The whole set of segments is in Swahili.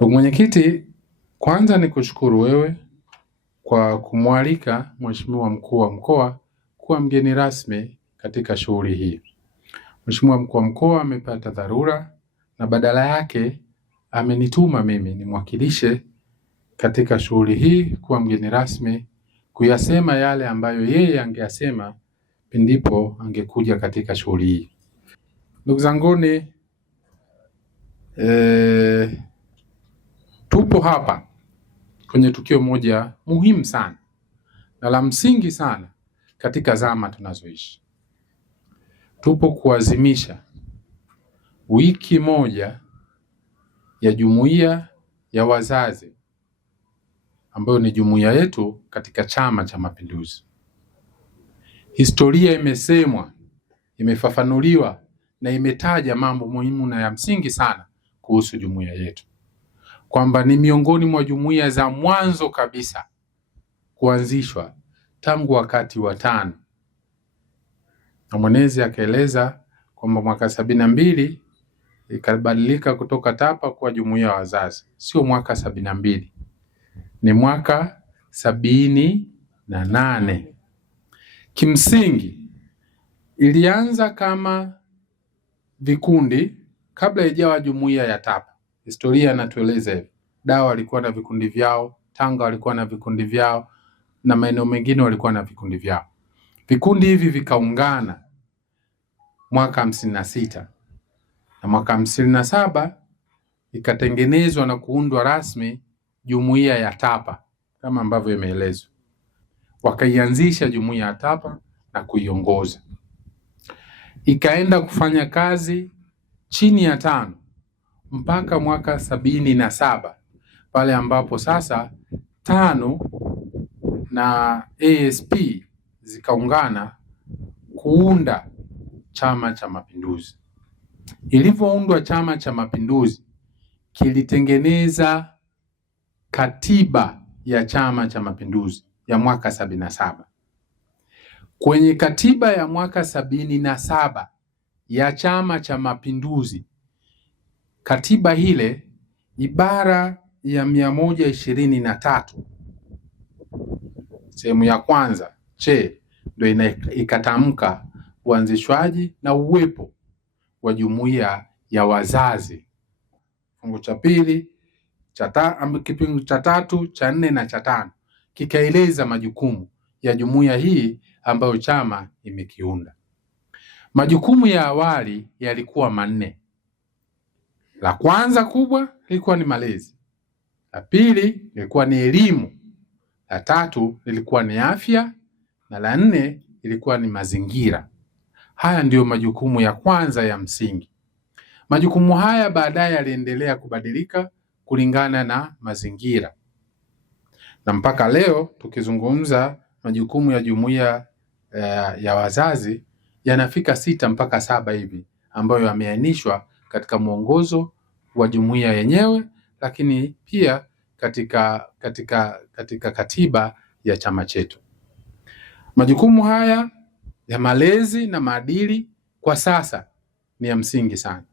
Ndugu mwenyekiti, kwanza ni kushukuru wewe kwa kumwalika Mheshimiwa Mkuu wa Mkoa kuwa mgeni rasmi katika shughuli hii. Mheshimiwa Mkuu wa Mkoa amepata dharura na badala yake amenituma mimi nimwakilishe katika shughuli hii kuwa mgeni rasmi kuyasema yale ambayo yeye angeyasema pindipo angekuja katika shughuli hii. Ndugu zanguni, tupo hapa kwenye tukio moja muhimu sana na la msingi sana katika zama tunazoishi. Tupo kuadhimisha wiki moja ya jumuiya ya wazazi ambayo ni jumuiya yetu katika Chama cha Mapinduzi. Historia imesemwa, imefafanuliwa na imetaja mambo muhimu na ya msingi sana kuhusu jumuiya yetu, kwamba ni miongoni mwa jumuiya za mwanzo kabisa kuanzishwa tangu wakati wa tano, na mwenezi akaeleza kwamba mwaka 72 ikabadilika kutoka TAPA kuwa jumuiya ya wazazi. Sio mwaka 72, ni mwaka 78. Kimsingi ilianza kama vikundi kabla ijawa jumuiya ya TAPA. Historia inatueleza hivi. Dawa walikuwa na vikundi vyao, Tanga walikuwa na vikundi vyao, na maeneo mengine walikuwa na vikundi vyao. Vikundi hivi vikaungana mwaka 56 na mwaka 57 ikatengenezwa na kuundwa rasmi jumuiya ya TAPA kama ambavyo imeelezwa. Wakaianzisha jumuiya ya TAPA na kuiongoza, ikaenda kufanya kazi chini ya tano mpaka mwaka 77 pale ambapo sasa tano na ASP zikaungana kuunda Chama cha Mapinduzi. Ilivyoundwa Chama cha Mapinduzi kilitengeneza katiba ya Chama cha Mapinduzi ya mwaka 77. Kwenye katiba ya mwaka 77 ya Chama cha Mapinduzi, katiba ile ibara ya 123 sehemu ya kwanza ndio ikatamka uanzishwaji na uwepo wa jumuiya ya wazazi. Kifungu cha pili, kifungu cha tatu, cha 4 na cha 5 kikaeleza majukumu ya jumuiya hii ambayo chama imekiunda. Majukumu ya awali yalikuwa manne. La kwanza kubwa lilikuwa ni malezi, la pili lilikuwa ni elimu, la tatu lilikuwa ni afya, na la 4 ilikuwa ni mazingira. Haya ndiyo majukumu ya kwanza ya msingi. Majukumu haya baadaye yaliendelea kubadilika kulingana na mazingira, na mpaka leo tukizungumza majukumu ya jumuiya ya wazazi yanafika 6 mpaka 7 hivi, ambayo yameainishwa katika mwongozo wa jumuiya yenyewe, lakini pia katika katiba ya chama chetu. Majukumu haya ya malezi na maadili kwa sasa ni ya msingi sana,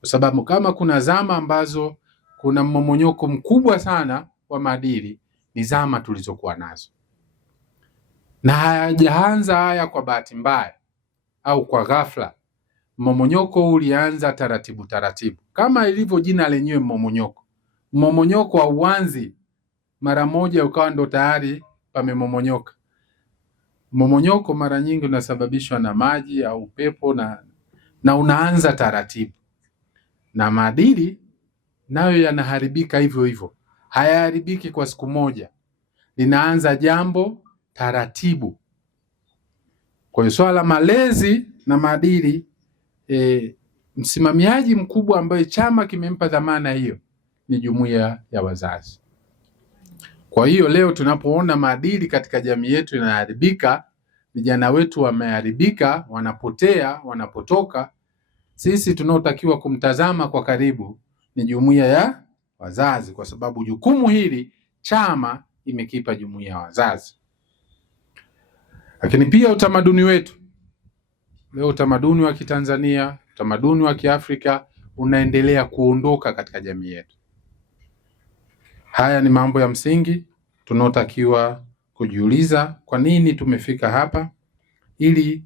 kwa sababu kama kuna zama ambazo kuna mmomonyoko mkubwa sana wa maadili, ni zama tulizokuwa nazo, na hayajaanza haya kwa bahati mbaya au kwa ghafla. Mmomonyoko ulianza taratibu taratibu, kama ilivyo jina lenyewe mmomonyoko. Mmomonyoko hauanzi mara moja ukawa ndo tayari pamemomonyoka. Mmomonyoko mara nyingi unasababishwa na maji au upepo na unaanza taratibu, na maadili nayo yanaharibika hivyo hivyo. Hayaharibiki kwa siku moja, linaanza jambo taratibu. Kwa hiyo swala malezi na maadili, msimamiaji mkubwa ambaye chama kimempa dhamana hiyo ni jumuiya ya wazazi. Kwa hiyo leo tunapoona maadili katika jamii yetu yanaharibika, vijana wetu wameharibika, wanapotea, wanapotoka, sisi tunaotakiwa kumtazama kwa karibu ni jumuiya ya wazazi, kwa sababu jukumu hili chama imekipa jumuiya ya wazazi. Lakini pia utamaduni wetu leo, utamaduni wa Kitanzania, utamaduni wa Kiafrika unaendelea kuondoka katika jamii yetu. Haya ni mambo ya msingi tunaotakiwa kujiuliza, kwa nini tumefika hapa, ili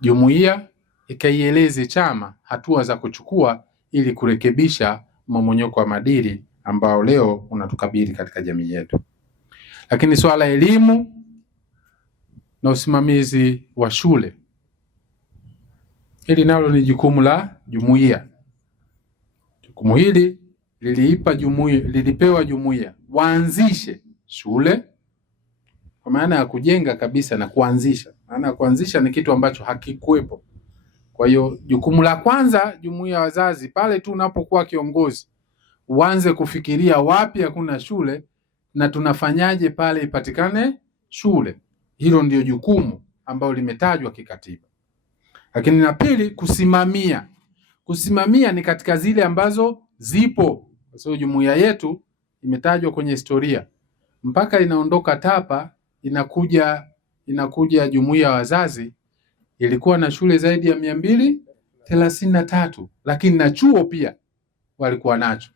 jumuiya ikaieleze chama hatua za kuchukua ili kurekebisha mmomonyoko wa maadili ambao leo unatukabili katika jamii yetu. Lakini swala elimu na usimamizi wa shule, hili nalo ni jukumu la jumuiya. Jukumu hili lilipewa jumuiya waanzishe shule, kwa maana ya kujenga kabisa na kuanzisha. Maana ya kuanzisha ni kitu ambacho hakikuwepo. Kwa hiyo jukumu la kwanza jumuiya ya wazazi, pale tu unapokuwa kiongozi, uanze kufikiria wapi hakuna shule na tunafanyaje pale ipatikane shule. Hilo ndio jukumu ambalo limetajwa kikatiba. Lakini na pili, kusimamia. Kusimamia ni katika zile ambazo zipo. Kwa sababu jumuiya yetu imetajwa kwenye historia mpaka inaondoka TAPA inakuja jumuiya ya wazazi, ilikuwa na shule zaidi ya 233, lakini na chuo pia walikuwa nacho.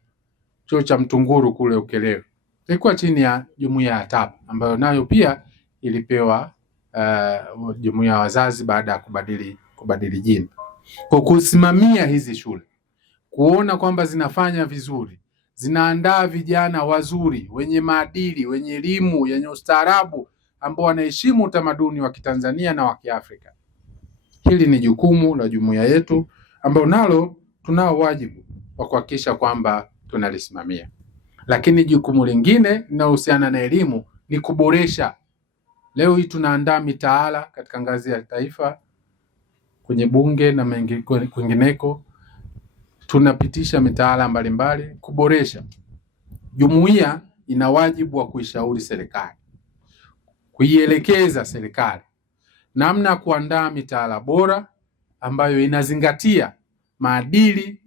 Chuo cha Mtunguru kule Ukerewe ilikuwa chini ya jumuiya ya TAPA, ambayo nayo pia ilipewa jumuiya ya wazazi baada ya kubadili jina. Kwa kusimamia hizi shule, kuona kwamba zinafanya vizuri, zinaandaa vijana wazuri wenye maadili, wenye elimu, yenye ustaarabu, ambao wanaheshimu utamaduni wa Kitanzania na wa Kiafrika. Hili ni jukumu la jumuiya yetu ambao nalo tunao wajibu wa kuhakikisha kwamba tunalisimamia. Lakini jukumu lingine linalohusiana na elimu ni kuboresha. Leo hii tunaandaa mitaala katika ngazi ya taifa, kwenye bunge na kwingineko, tunapitisha mitaala mbalimbali kuboresha. Jumuiya ina wajibu wa kuishauri serikali, kuielekeza serikali namna ya kuandaa mitaala bora ambayo inazingatia maadili,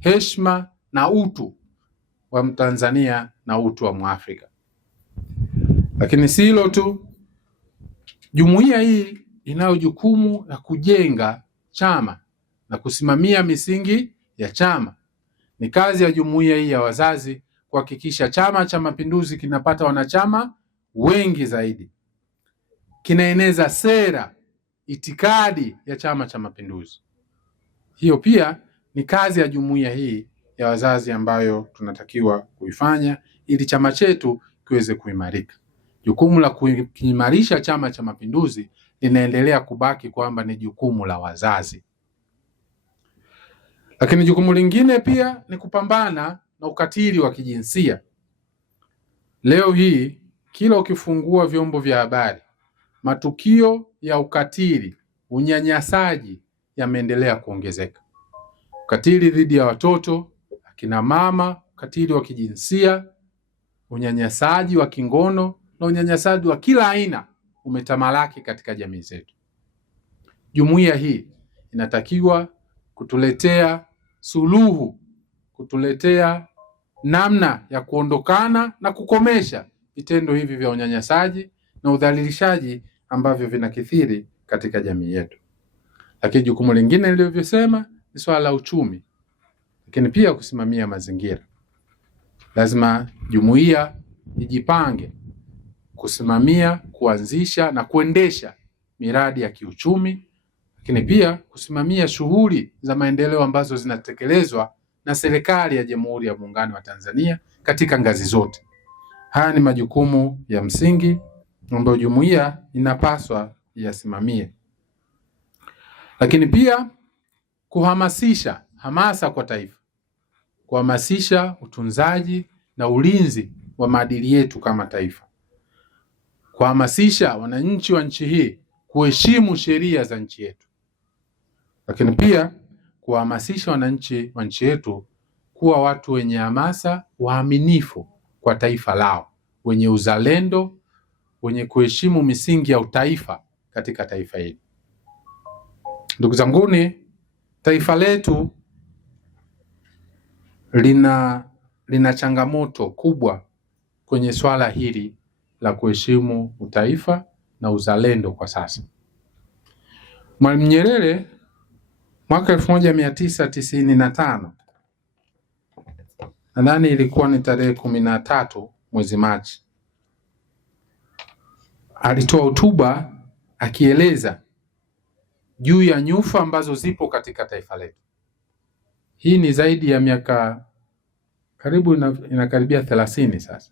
heshima na utu wa Mtanzania na utu wa Mwafrika. Lakini si hilo tu, jumuiya hii inayo jukumu la kujenga chama na kusimamia misingi ya chama. Ni kazi ya jumuiya hii ya wazazi kuhakikisha Chama cha Mapinduzi kinapata wanachama wengi zaidi, kinaeneza sera, itikadi ya Chama cha Mapinduzi. Hiyo pia ni kazi ya jumuiya hii ya wazazi ambayo tunatakiwa kuifanya ili chama chetu kiweze kuimarika. Jukumu la kuimarisha Chama cha Mapinduzi linaendelea kubaki kwamba ni jukumu la wazazi. Lakini jukumu lingine pia ni kupambana na ukatili wa kijinsia. Leo hii kila ukifungua vyombo vya habari, matukio ya ukatili, unyanyasaji yameendelea kuongezeka. Ukatili dhidi ya watoto, akina mama, ukatili wa kijinsia, unyanyasaji wa kingono na unyanyasaji wa kila aina umetamalaki katika jamii zetu. Jumuiya hii inatakiwa kutuletea suluhu, kutuletea namna ya kuondokana na kukomesha vitendo hivi vya unyanyasaji na udhalilishaji ambavyo vinakithiri katika jamii yetu. Lakini jukumu lingine nilivyosema ni swala la uchumi, lakini pia kusimamia mazingira. Lazima jumuiya ijipange kusimamia, kuanzisha na kuendesha miradi ya kiuchumi, lakini pia kusimamia shughuli za maendeleo ambazo zinatekelezwa na serikali ya Jamhuri ya Muungano wa Tanzania katika ngazi zote. Haya ni majukumu ya msingi ambayo jumuiya inapaswa yasimamie. Lakini pia kuhamasisha, hamasa kwa taifa, kuhamasisha utunzaji na ulinzi wa maadili yetu kama taifa, kuhamasisha wananchi wa nchi hii kuheshimu sheria za nchi yetu, lakini pia kuhamasisha wananchi wa nchi yetu kuwa watu wenye hamasa, waaminifu kwa taifa lao, wenye uzalendo, wenye kuheshimu misingi ya utaifa katika taifa hili. Ndugu zanguni, taifa letu lina changamoto kubwa kwenye swala hili la kuheshimu utaifa na uzalendo kwa sasa. Mwalimu Nyerere mwaka 1995 nadhani ilikuwa ni tarehe 13 mwezi Machi, alitoa hotuba akieleza juu ya nyufa ambazo zipo katika taifa letu. Hii ni zaidi ya miaka karibu inakaribia 30 sasa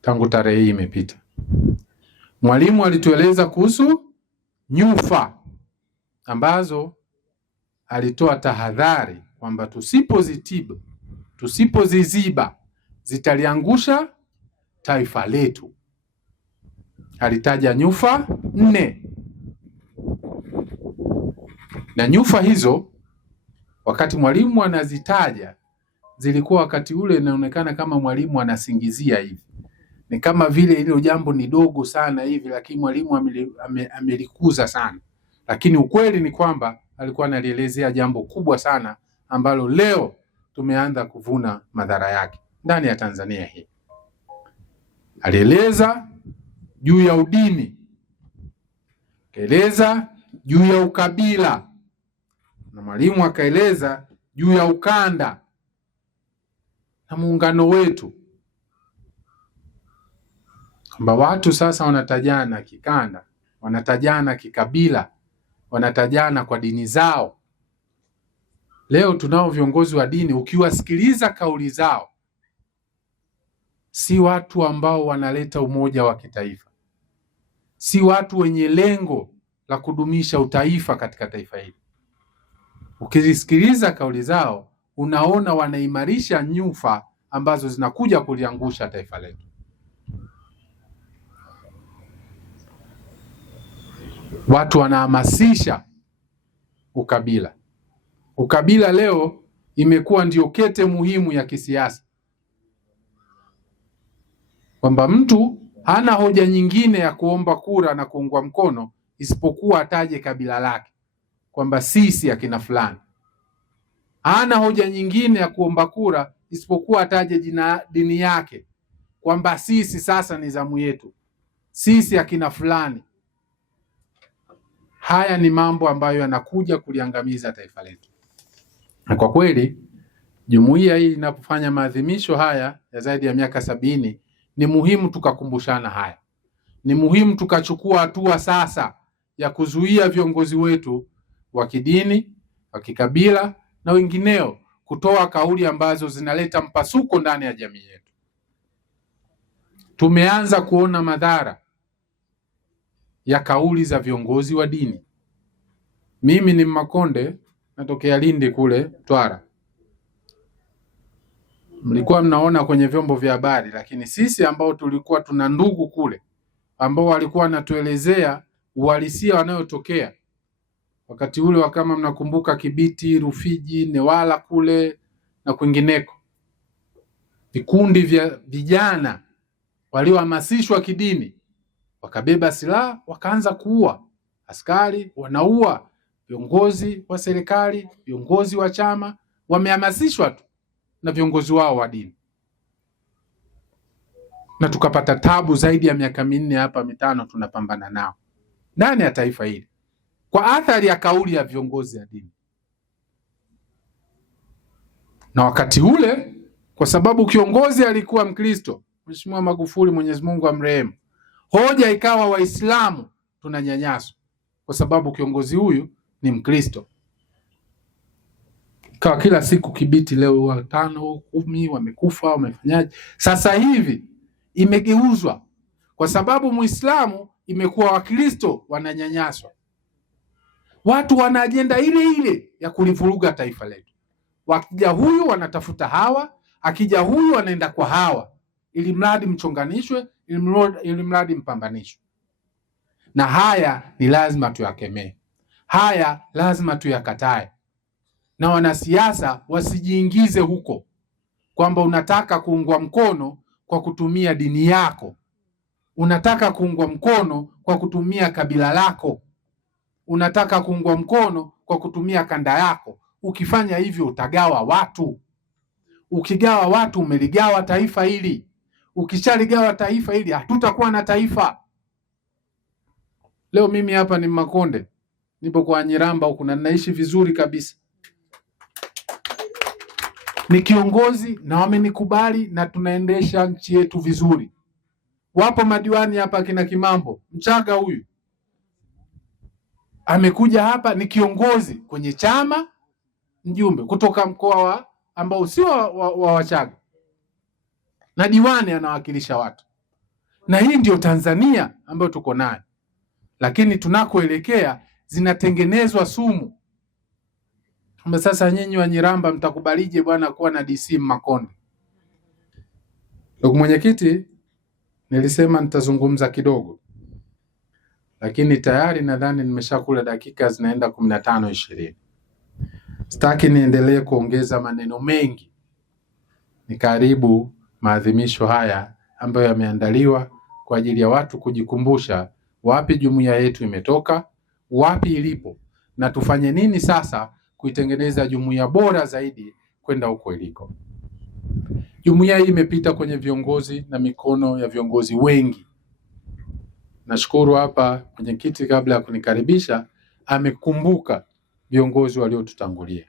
tangu tarehe hii imepita. Mwalimu alitueleza kuhusu nyufa ambazo alitoa tahadhari kwamba tusipozitibu, tusipoziziba zitaliangusha taifa letu. Alitaja nyufa 4, na nyufa hizo wakati mwalimu anazitaja zilikuwa wakati ule inaonekana kama mwalimu anasingizia hivi, ni kama vile hilo jambo ni dogo sana hivi, lakini mwalimu amelikuza sana. Lakini ukweli ni kwamba alikuwa analielezea jambo kubwa sana ambalo leo tumeanza kuvuna madhara yake ndani ya Tanzania hii. Alieleza juu ya udini, akaeleza juu ya ukabila, na mwalimu akaeleza juu ya ukanda na muungano wetu, kwamba watu sasa wanatajana kikanda, wanatajana kikabila, wanatajana kwa dini zao. Leo tunao viongozi wa dini, ukiwasikiliza kauli zao, si watu ambao wanaleta umoja wa kitaifa, si watu wenye lengo la kudumisha utaifa katika taifa hili. Ukisikiliza kauli zao, unaona wanaimarisha nyufa ambazo zinakuja kuliangusha taifa letu. Watu wanahamasisha ukabila. Ukabila leo imekuwa ndio kete muhimu ya kisiasa, kwamba mtu hana hoja nyingine ya kuomba kura na kuungwa mkono isipokuwa ataje kabila lake, kwamba sisi akina fulani. Hana hoja nyingine ya kuomba kura isipokuwa ataje dini yake, kwamba sisi sasa ni zamu yetu, sisi akina fulani. Haya ni mambo ambayo yanakuja kuliangamiza taifa letu. Na kwa kweli jumuiya hii inapofanya maadhimisho haya ya zaidi ya miaka 70, ni muhimu tukakumbushana haya. Ni muhimu tukachukua hatua sasa ya kuzuia viongozi wetu wa kidini, wa kikabila na wengineo kutoa kauli ambazo zinaleta mpasuko ndani ya jamii yetu. Tumeanza kuona madhara ya kauli za viongozi wa dini. Mimi ni Mmakonde, natokea Lindi kule Mtwara. Mlikuwa mnaona kwenye vyombo vya habari, lakini sisi ambao tulikuwa tuna ndugu kule ambao walikuwa wanatuelezea uhalisia wanayotokea wakati ule wa, kama mnakumbuka, Kibiti, Rufiji, Newala kule na kwingineko, vikundi vya vijana waliohamasishwa kidini wakabeba silaha wakaanza kuua askari, wanaua viongozi wa serikali, viongozi wa chama, wamehamasishwa tu na viongozi wao wa dini. Na tukapata tabu zaidi ya miaka 4 hapa 5 tunapambana nao ndani ya taifa hili kwa athari ya kauli ya viongozi wa dini. Na wakati ule, kwa sababu kiongozi alikuwa Mkristo, Mheshimiwa Magufuli, Mwenyezi Mungu amrehemu, hoja ikawa Waislamu tunanyanyaswa kwa sababu kiongozi huyu ni Mkristo. Kwa kila siku Kibiti leo 5, 10 wamekufa, wamefanyaje? Sasa hivi imegeuzwa, kwa sababu Muislamu imekuwa Wakristo wananyanyaswa. Watu wana ajenda ile ile ya kulivuruga taifa letu. Wakija huyu wanatafuta hawa, akija huyu anaenda kwa hawa, ili mradi mchonganishwe, ili mradi mpambanishwe. Na haya ni lazima tuyakemee. Haya lazima tuyakatae. Na wanasiasa wasijiingize huko, kwamba unataka kuungwa mkono kwa kutumia dini yako, unataka kuungwa mkono kwa kutumia kabila lako, unataka kuungwa mkono kwa kutumia kanda yako. Ukifanya hivyo utagawa watu. Ukigawa watu umeligawa taifa hili. Ukishaligawa taifa hili hatutakuwa na taifa. Leo mimi hapa ni Mmakonde, nipo kwa Nyiramba huku na ninaishi vizuri kabisa. ni kiongozi na wamenikubali na tunaendesha nchi yetu vizuri. Wapo madiwani hapa kina Kimambo, Mchaga huyu amekuja hapa, ni kiongozi kwenye chama, mjumbe kutoka mkoa ambao sio wa Wachaga, na diwani anawakilisha watu. Na hii ndio Tanzania ambayo tuko nayo, lakini tunakoelekea zinatengenezwa sumu. Sasa nyinyi wa Nyiramba mtakubalije bwana kuwa na DC Makonde? Ndugu mwenyekiti, nilisema nitazungumza kidogo, lakini tayari nadhani nimeshakula dakika zinaenda 15-20. Sitaki niendelee kuongeza maneno mengi. Ni karibu maadhimisho haya ambayo yameandaliwa kwa ajili ya watu kujikumbusha wapi jumuiya yetu imetoka, wapi ilipo, na tufanye nini sasa kuitengeneza jumuiya bora zaidi kwenda huko iliko. Jumuiya hii imepita kwenye viongozi na mikono ya viongozi wengi. Nashukuru hapa mwenyekiti kabla ya kunikaribisha amekumbuka viongozi waliotutangulia.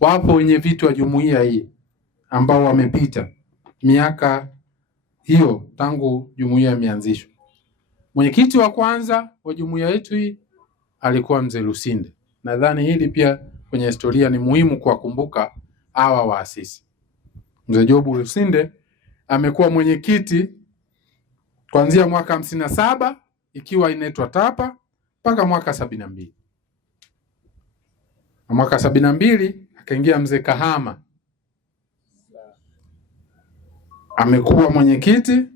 Wapo wenye viti wa jumuiya hii ambao wamepita miaka hiyo tangu jumuiya imeanzishwa. Mwenyekiti wa kwanza wa jumuiya yetu hii alikuwa Mzee Lusinde. Nadhani hili pia kwenye historia ni muhimu kuwakumbuka hawa waasisi. Mzee Jobu Lusinde amekuwa mwenyekiti kuanzia mwaka 57 ikiwa inaitwa TAPA mpaka mwaka 72. Na mwaka 72 akaingia Mzee Kahama, amekuwa mwenyekiti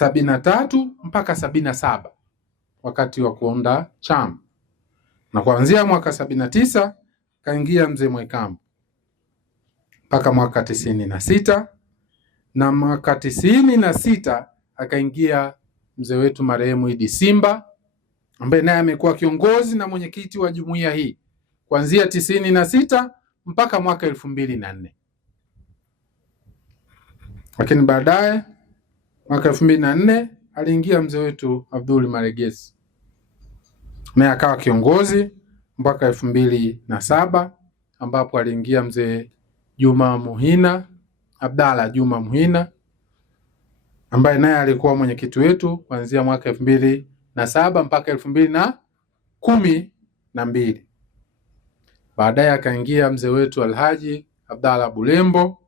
73 mpaka 77 wakati wa kuunda chama, na kuanzia mwaka 79 kaingia Mzee Mwekambo mpaka mwaka 96, na mwaka 96 akaingia mzee wetu marehemu Idi Simba ambaye naye amekuwa kiongozi na mwenyekiti wa jumuiya hii kuanzia 96 mpaka mwaka 2004. Lakini baadaye mwaka 2004 aliingia mzee wetu Abdul Maregesi, naye akawa kiongozi mpaka 2007 ambapo aliingia mzee Juma Muhina, Abdalla Juma Muhina ambaye naye alikuwa mwenyekiti wetu kuanzia mwaka 2007 mpaka 2012. Baadaye akaingia mzee wetu Alhaji Abdalla Bulembo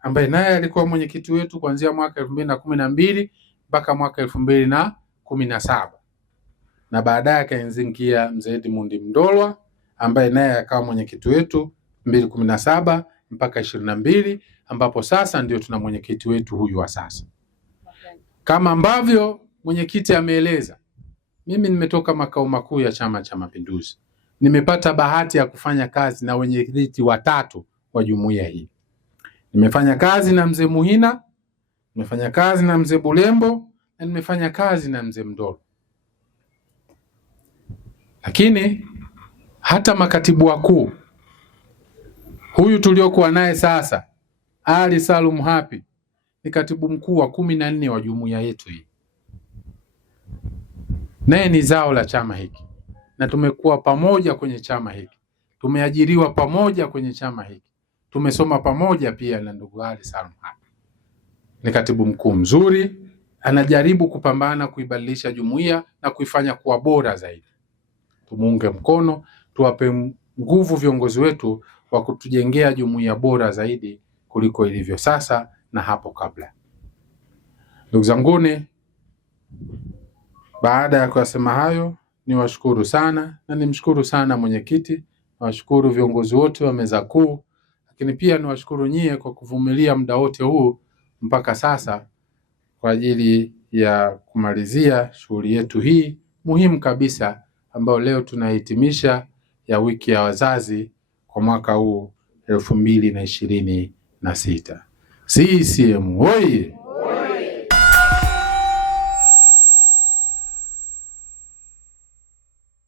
ambaye naye alikuwa mwenyekiti wetu kuanzia mwaka 2012 mpaka mwaka 2017. Na baadaye akaingia mzee Edmund Mndolwa ambaye naye akawa mwenyekiti wetu 2017 mpaka 22, ambapo sasa ndio tuna mwenyekiti wetu huyu wa sasa. Kama ambavyo mwenyekiti ameeleza, mimi nimetoka makao makuu ya Chama cha Mapinduzi. Nimepata bahati ya kufanya kazi na wenyeviti watatu wa jumuiya hii. Nimefanya kazi na mzee Muhina, nimefanya kazi na mzee Bulembo, na nimefanya kazi na mzee Mndolwa. Lakini hata makatibu wakuu, huyu tuliokuwa naye sasa Ali Salum Hapi ni katibu mkuu wa 14 wa jumuiya yetu hii. Naye ni zao la chama hiki, na tumekuwa pamoja kwenye chama hiki, tumeajiriwa pamoja kwenye chama hiki, tumesoma pamoja pia na ndugu Ali Salum Hapi. Ni katibu mkuu mzuri, anajaribu kupambana kuibadilisha jumuiya na kuifanya kuwa bora zaidi. Tumuunge mkono, tuwape nguvu viongozi wetu wa kutujengea jumuiya bora zaidi kuliko ilivyo sasa na hapo kabla. Ndugu zanguni, baada ya kusema hayo, niwashukuru sana na nimshukuru sana mwenyekiti, niwashukuru viongozi wote wa meza kuu, lakini pia niwashukuru nyie kwa kuvumilia muda wote huu mpaka sasa kwa ajili ya kumalizia shughuli yetu hii muhimu kabisa ambayo leo tunahitimisha ya wiki ya wazazi kwa mwaka huu 2026. CCM oyee!